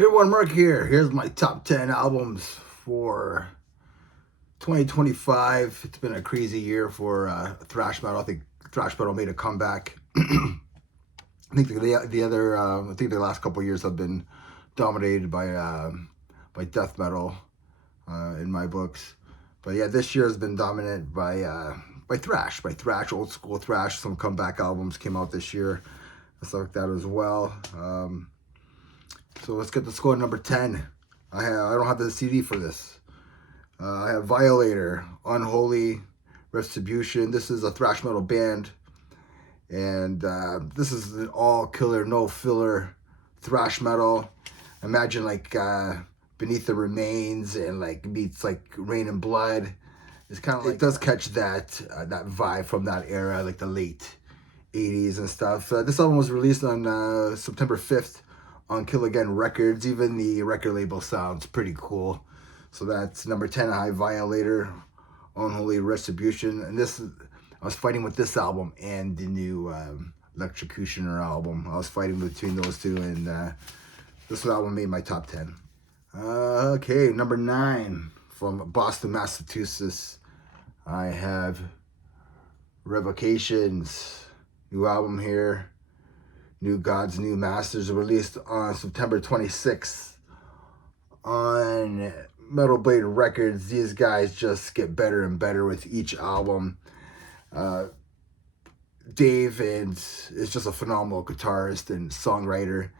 Hey everyone, Mark here. Here's my top 10 albums for 2025. It's been a crazy year for thrash metal. I think thrash metal made a comeback. I think I think the last couple of years have been dominated by death metal in my books. But yeah, this year has been dominated by thrash, old school thrash. Some comeback albums came out this year, and stuff like that as well. So let's go to number 10. I don't have the CD for this. I have Violator, Unholy, Retribution. This is a thrash metal band, and this is an all killer, no filler thrash metal. Imagine like Beneath the Remains and like meets like Rain and Blood. It's kind of like, it does catch that that vibe from that era, like the late 80s and stuff. This album was released on September 5th on Kill Again Records. Even the record label sounds pretty cool. So that's number 10, I Violator, Unholy Retribution. And I was fighting with this album and the new Electrocutioner album. I was fighting between those two, and this album made my top 10. Okay, number 9, from Boston, Massachusetts, I have Revocation's new album here. New Gods, New Masters, released on September 26th on Metal Blade Records. These guys just get better and better with each album. Dave is just a phenomenal guitarist and songwriter.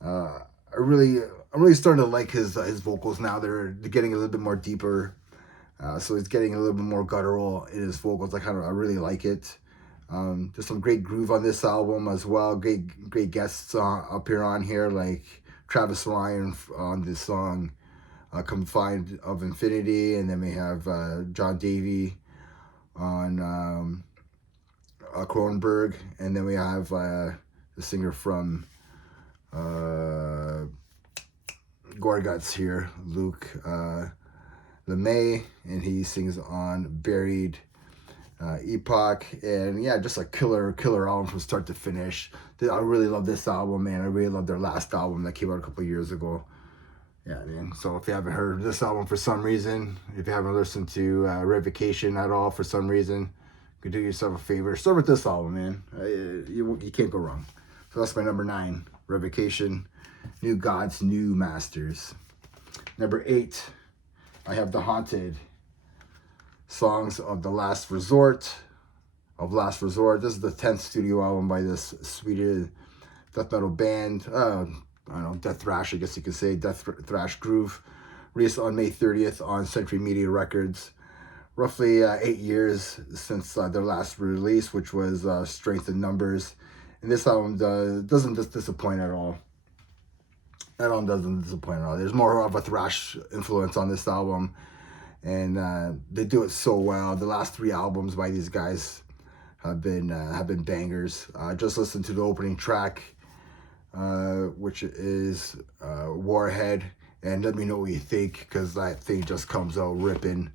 I'm really starting to like his vocals now. They're getting a little bit more deeper. So he's getting a little bit more guttural in his vocals. I really like it. There's some great groove on this album as well. Great guests up here, like Travis Ryan on this song, Confined of Infinity, and then we have John Davey on Kronberg, and then we have the singer from Gorguts here, Luke LeMay, and he sings on Buried Epoch. And yeah, just a killer album from start to finish. I really love this album, man. I really love their last album that came out a couple years ago. Yeah, man. So if you haven't heard this album for some reason, if you haven't listened to Revocation at all for some reason, you could do yourself a favor. Start with this album, man. You can't go wrong. So that's my number 9, Revocation, New Gods, New Masters. Number 8, I have The Haunted, Songs of the Last Resort. This is the 10th studio album by this Swedish death metal band. I don't know, death thrash, I guess you could say, death thrash groove. Released on May 30th on Century Media Records. Roughly 8 years since their last release, which was Strength in Numbers. And this album doesn't just disappoint at all. That album doesn't disappoint at all. There's more of a thrash influence on this album, and they do it so well. The last 3 albums by these guys have been bangers. Just listen to the opening track, which is Warhead, and let me know what you think, because that thing just comes out ripping.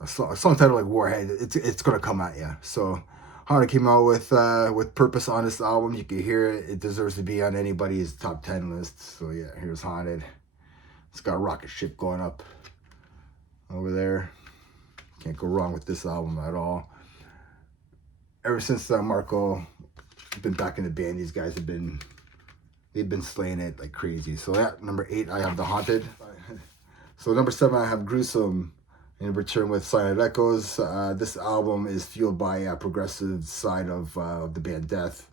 A song title like Warhead, it's gonna come at you. So Haunted came out with purpose on this album. You can hear it. It deserves to be on anybody's top 10 list. So yeah, here's Haunted. It's got a rocket ship going up over there. Can't go wrong with this album at all. Ever since Marco been back in the band, these guys they've been slaying it like crazy. So yeah, number 8, I have The Haunted. So number 7, I have Gruesome, in return with Silent Echoes. This album is fueled by a progressive side of the band Death.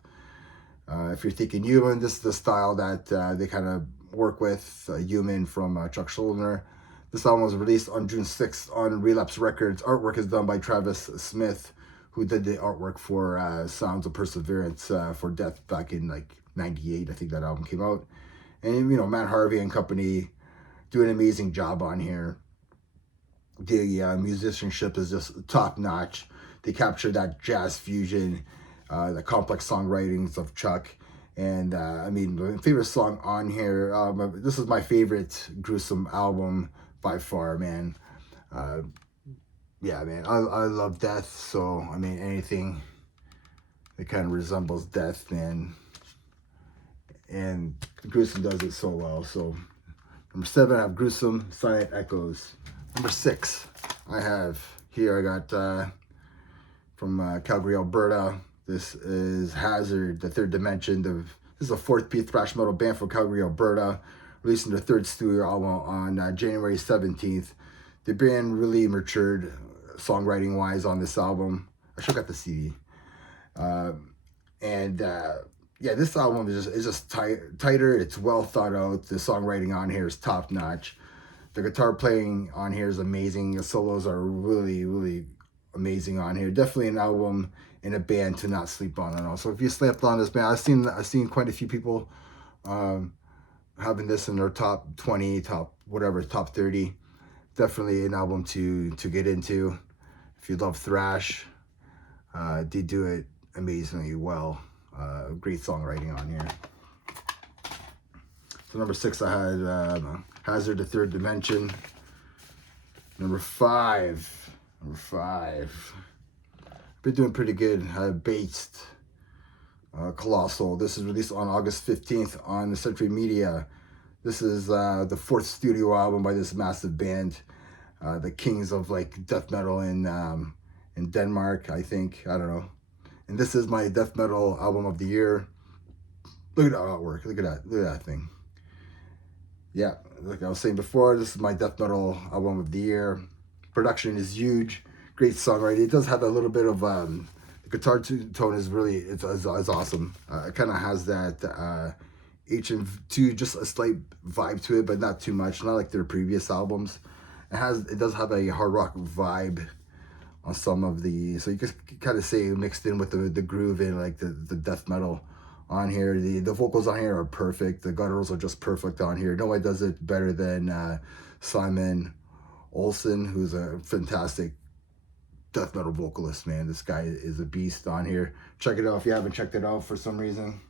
If you're thinking Human, this is the style that they kind of work with. Human from Chuck Schuldiner. This album was released on June 6th on Relapse Records. Artwork is done by Travis Smith, who did the artwork for Sounds of Perseverance for Death back in like 98. I think that album came out. And Matt Harvey and company do an amazing job on here. The musicianship is just top notch. They capture that jazz fusion, the complex songwritings of Chuck. And my favorite song on here, this is my favorite Gruesome album by far, man. Yeah, man, I love Death. So, anything that kind of resembles Death, man. And Gruesome does it so well. So, Number 7, I have Gruesome, Silent Echoes. Number 6, I have here, I got from Calgary, Alberta. This is Hazard, the Third Dimension. This is a 4th-piece thrash metal band from Calgary, Alberta, releasing their 3rd studio album on January 17th. The band really matured songwriting-wise on this album. I should have got the CD. Yeah, this album is just tighter. It's well thought out. The songwriting on here is top notch. The guitar playing on here is amazing. The solos are really, really amazing on here. Definitely an album in a band to not sleep on at all. So if you slept on this band, I've seen quite a few people having this in their top 20, top 30. Definitely an album to get into. If you love thrash, they do it amazingly well. Great songwriting on here. So number 6, I had Hazard, the Third Dimension. Number 5. Been doing pretty good. Based. Colossal. This is released on August 15th on the Century Media. This is the 4th studio album by this massive band. The kings of like death metal in Denmark, I think. I don't know. And this is my death metal album of the year. Look at that artwork. Look at that thing. Yeah, like I was saying before, this is my death metal album of the year. Production is huge. Great songwriting. It does have a little bit of the guitar tone is really it's awesome. It kind of has that H&2, just a slight vibe to it, but not too much. Not like their previous albums. It does have a hard rock vibe on some of the, so you can kind of say mixed in with the groove and like the death metal on here. The vocals on here are perfect. The gutturals are just perfect on here. Nobody does it better than Simon Olsen, who's a fantastic death metal vocalist, man. This guy is a beast on here. Check it out if you haven't checked it out for some reason.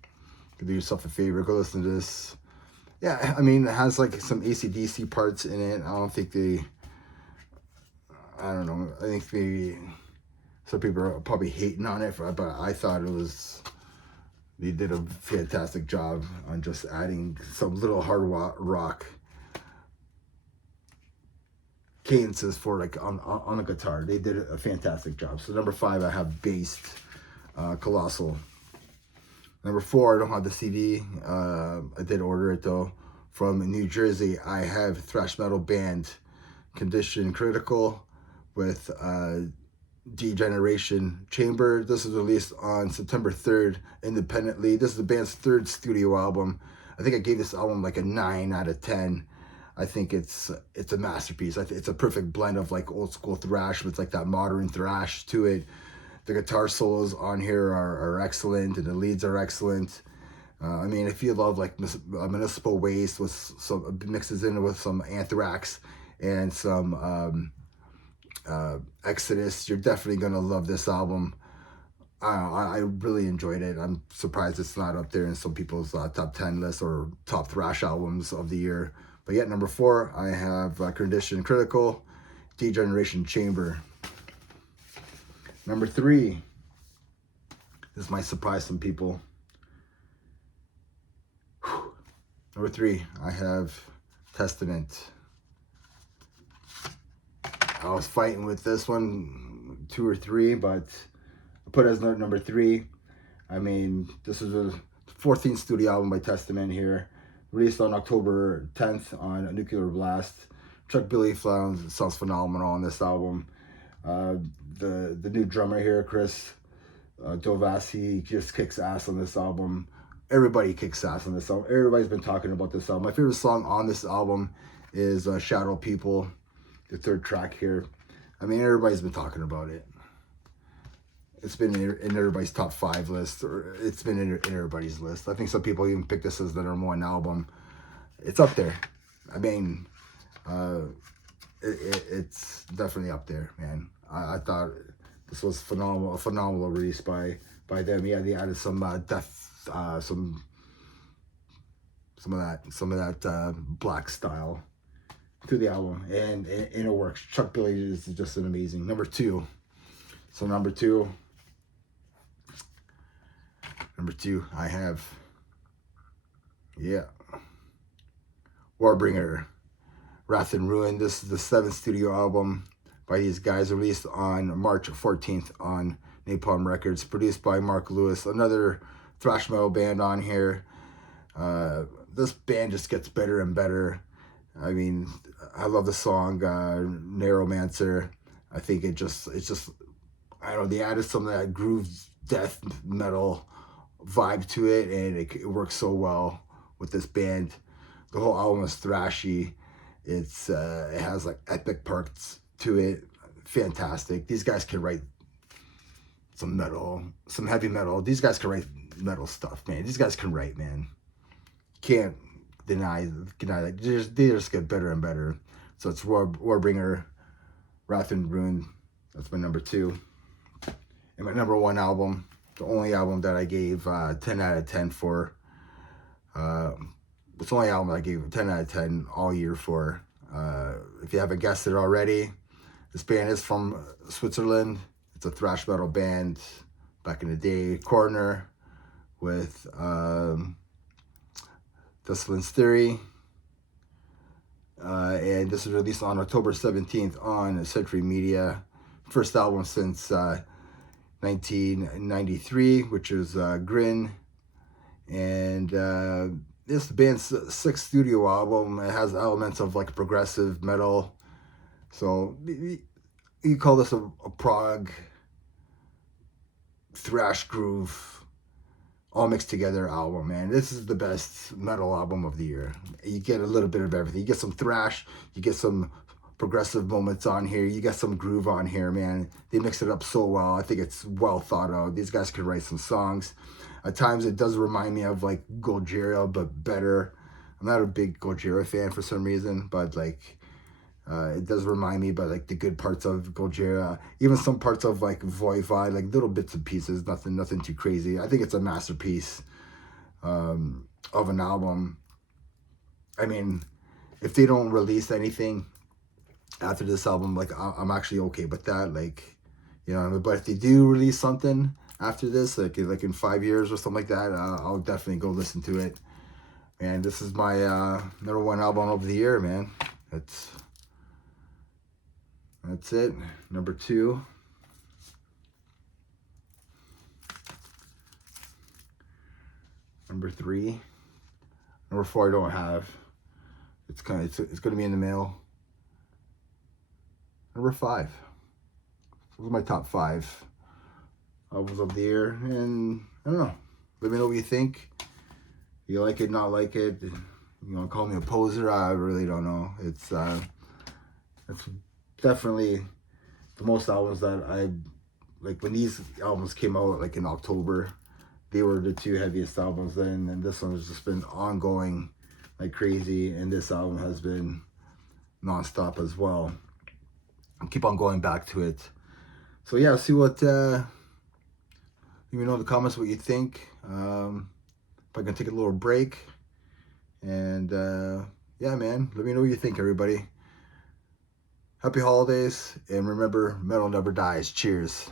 Do yourself a favor, go listen to this. Yeah, I mean, it has like some AC/DC parts in it. I don't know. I think maybe some people are probably hating on it, but I thought they did a fantastic job on just adding some little hard rock cadences for like on a guitar. They did a fantastic job. So number 5, I have Based, Colossal. Number 4, I don't have the CD. I did order it though. From New Jersey, I have thrash metal band Condition Critical with Degeneration Chamber. This is released on September 3rd independently. This is the band's 3rd studio album. I think I gave this album like a 9 out of 10. I think it's a masterpiece. It's a perfect blend of like old school thrash with like that modern thrash to it. The guitar solos on here are excellent, and the leads are excellent. I mean, if you love like Municipal Waste with some mixes in with some Anthrax and some Exodus, you're definitely gonna love this album. I really enjoyed it. I'm surprised it's not up there in some people's top 10 lists or top thrash albums of the year. But yet, number 4, I have Condition Critical, Degeneration Chamber. Number 3, this might surprise some people. Number 3, I have Testament. I was fighting with this one, 2 or 3, but I put it as number 3. I mean, this is a 14th studio album by Testament here, released on October 10th on Nuclear Blast. Chuck Billy sounds phenomenal on this album. The new drummer here, Chris Dovasi, just kicks ass on this album. Everybody kicks ass on this album. Everybody's been talking about this album. My favorite song on this album is Shadow People, the 3rd track here. I mean, everybody's been talking about it. It's been in everybody's top 5 list, or it's been in everybody's list. I think some people even pick this as the number 1 album. It's up there. I mean, it's definitely up there, man. I thought this was phenomenal, a phenomenal release by them. Yeah, they added some death, some of that black style to the album, and it works. Chuck Billy is just an amazing. Number 2. So number 2, I have, Warbringer, Wrath and Ruin. This is the 7th studio album by these guys, released on March 14th on Napalm Records, produced by Mark Lewis, another thrash metal band on here. This band just gets better and better. I mean, I love the song Neuromancer. I think it's just, I don't know, they added some of that groove death metal vibe to it, and it works so well with this band. The whole album is thrashy. It has like epic parts to it. Fantastic. These guys can write some metal, some heavy metal. These guys can write metal stuff, man. These guys can write, man. Can't deny that. They just get better and better. So it's Warbringer, Wrath and Ruin. That's my number 2. And my number 1 album, the only album that I gave 10 out of 10 for. It's the only album I gave 10 out of 10 all year for. If you haven't guessed it already, this band is from Switzerland. It's a thrash metal band back in the day. Coroner with Disciplin's Theory. And this was released on October 17th on Century Media. First album since 1993, which is Grin. And this band's 6th studio album. It has elements of like progressive metal. So you call this a prog thrash groove all mixed together album, man. This is the best metal album of the year. You get a little bit of everything. You get some thrash, you get some progressive moments on here, you get some groove on here, man. They mix it up so well. I think it's well thought out. These guys could write some songs. At times it does remind me of like Gojira, but better. I'm not a big Gojira fan for some reason, but like it does remind me about like the good parts of Gojira, even some parts of like Voivod, like little bits and pieces, nothing too crazy. I think it's a masterpiece of an album. I mean, if they don't release anything after this album, like I'm actually okay with that, like, you know. But if they do release something after this, like in 5 years or something like that, I'll definitely go listen to it. And this is my number 1 album of the year, man. That's it. Number 2. Number 3. Number 4 I don't have. It's gonna be in the mail. Number 5. Those are my top 5 albums of the year. And I don't know. Let me know what you think. You like it, not like it. You know, call me a poser. I really don't know. It's definitely the most albums that I like. When these albums came out like in October, they were the 2 heaviest albums then, and this one has just been ongoing like crazy, and this album has been non-stop as well. I keep on going back to it. So yeah, see what let me know in the comments what you think. If I can take a little break, and yeah, man, let me know what you think, everybody. Happy holidays, and remember, metal never dies. Cheers.